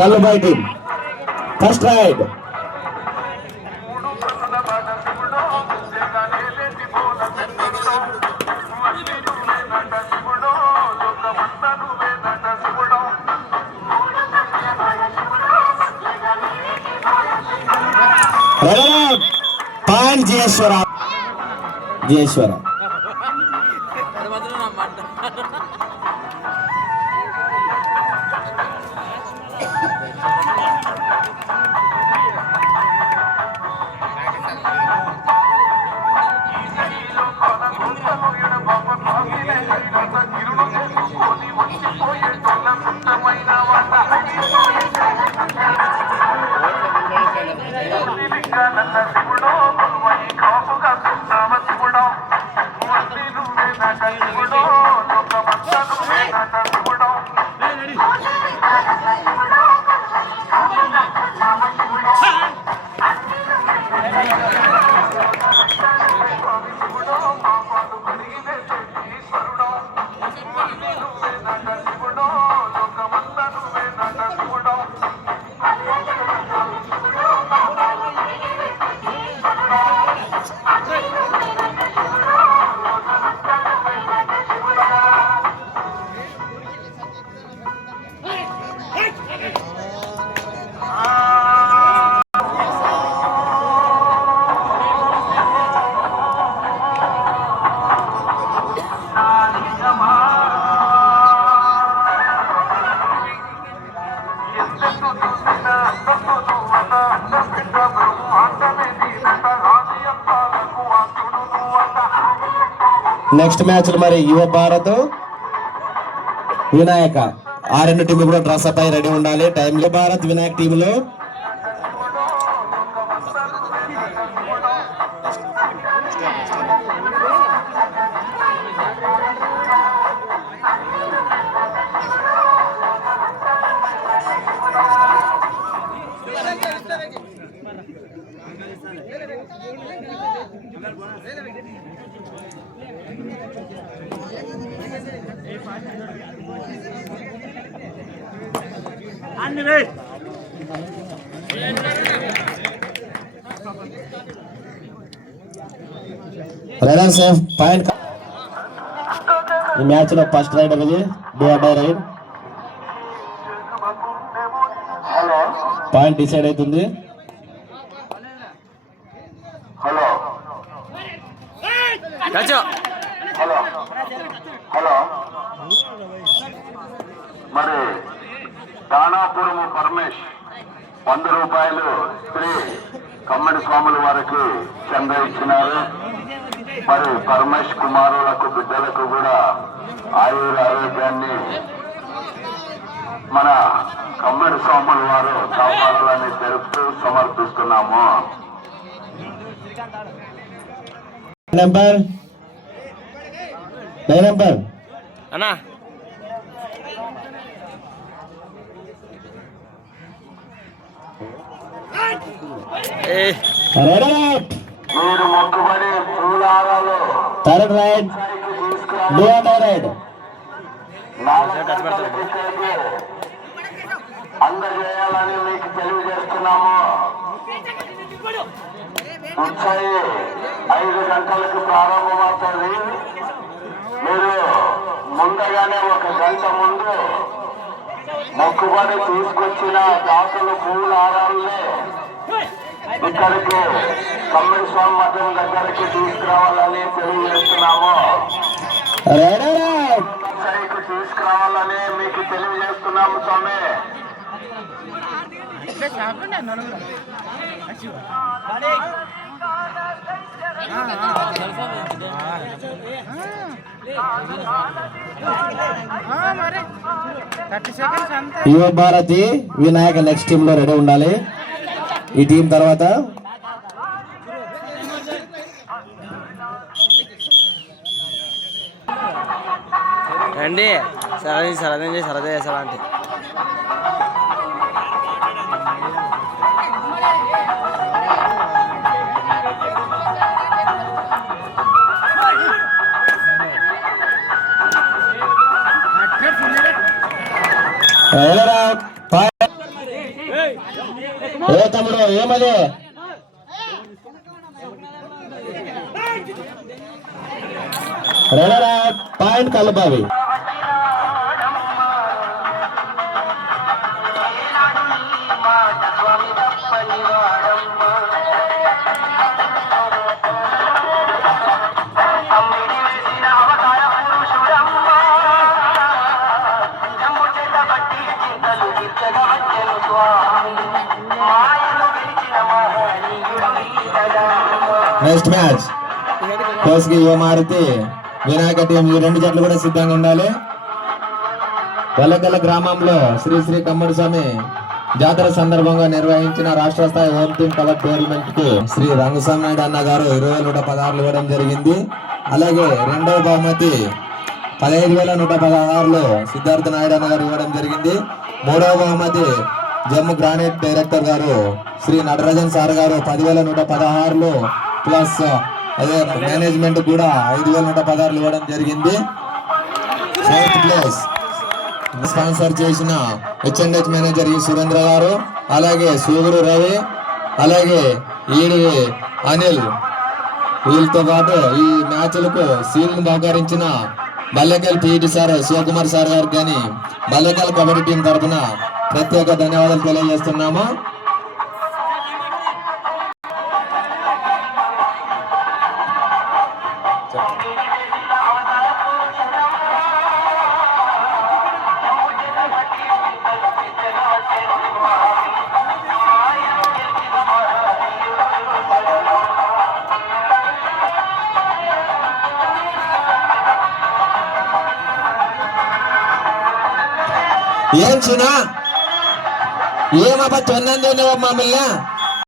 Kallubai team. First ride. Point Jayeshwara. Jayeshwara. Next match మరి యువ భారత్ వినాయక ఆ రెండు టీంలు కూడా డ్రెస్ అప్ అయి రెడీ ఉండాలి. టైంలో భారత్ వినాయక్ టీంలో పాయింట్ ఈ మ్యాచ్ లో ఫస్ట్ రైడ్ అది రైడ్ పాయింట్ డిసైడ్ అవుతుంది. హలో హలో హలో మరి దానాపురము పరమేష్ 100 రూపాయలు శ్రీ కమ్మడి స్వాముల వారికి చంద ఇచ్చినారు. మరి పరమేష్ కుమారులకు బిడ్డలకు కూడా ఆరోగ్యాన్ని మన కమ్మడి స్వాముల వారు కాపాడాలని తెలుపుతూ సమర్పిస్తున్నాము. నెంబర్ అన్నా మీరు మొక్కుబడి పూలారాలు థర్డ్ రైడ్ రైడ్ అందజేయాలని మీకు తెలియజేస్తున్నాము. ఉత్సాహి 5 గంటలకు ప్రారంభమవుతుంది. మీరు ముందుగానే 1 గంట ముందు మొక్కుబడి తీసుకొచ్చిన దాసులు పూల ఆరాలనే ఇక్కడికి కమ్మడి స్వామి మఠం దగ్గరికి తీసుకురావాలని తెలియజేస్తున్నాము. తీసుకురావాలని మీకు తెలియజేస్తున్నాము స్వామి. యువ భారతి వినాయక నెక్స్ట్ టీమ్ లో రెడీ ఉండాలి. ఈ టీం తర్వాత రండి సరదా చేసాలంటే ఏ తమ్ముడు ఏమది రెడరా పాయింట్ కలపావి నెక్స్ట్ మ్యాచ్ కోస్కి యువ మారుతి వినాయక టీం ఈ రెండు జట్లు కూడా సిద్ధంగా ఉండాలి. వెల్లగల్ల గ్రామంలో శ్రీ శ్రీ కమ్మడి స్వామి జాతర సందర్భంగా నిర్వహించిన రాష్ట్ర స్థాయి హోమ్ టీమ్ కబడ్డీ టోర్నమెంట్ కు శ్రీ రంగస్వామి నాయుడు అన్న గారు 20,116 ఇవ్వడం జరిగింది. అలాగే రెండవ బహుమతి 15,116 సిద్ధార్థ నాయుడు అన్న గారు ఇవ్వడం జరిగింది. మూడవ బహుమతి జమ్ము గ్రానైట్ డైరెక్టర్ గారు శ్రీ నటరాజన్ సార్ గారు 10,116 ప్లస్ అదే మేనేజ్మెంట్ కూడా 5,116 ఇవ్వడం జరిగింది. ఫోర్త్ ప్లేస్ స్పాన్సర్ చేసిన హెచ్ఎండ్హెచ్ మేనేజర్ ఈ సురేంద్ర గారు, అలాగే సూగురు రవి, అలాగే ఈడి అనిల్, వీళ్ళతో పాటు ఈ మ్యాచ్లకు సీల్ను బహుకరించిన బల్లెకల్ పిఈటి సార్ శివకుమార్ సార్ గారికి కానీ బల్లెకల్ కబడ్డీ టీం తరఫున ప్రత్యేక ధన్యవాదాలు తెలియజేస్తున్నాము. ఏం చిన్న ఏమబ్బా తొందండి మమ్మల్ని